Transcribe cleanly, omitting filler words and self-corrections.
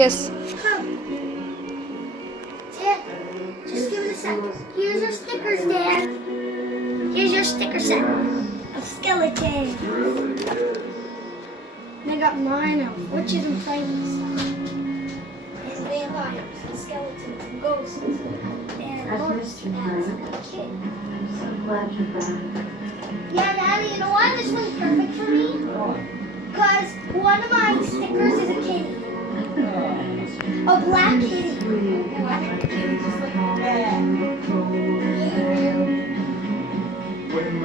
Kiss. Come. Dad, just give it a sec. Here's your stickers, Dad. Here's your sticker set of skeleton. And I got mine of witches and fighters. And vampires and skeletons and ghosts. And ghosts and kid. I'm so glad you're back. Yeah, Daddy, you know why this one's perfect for me? Because one of my stickers is a kitty. A black kitty. Black kitty, just like that. When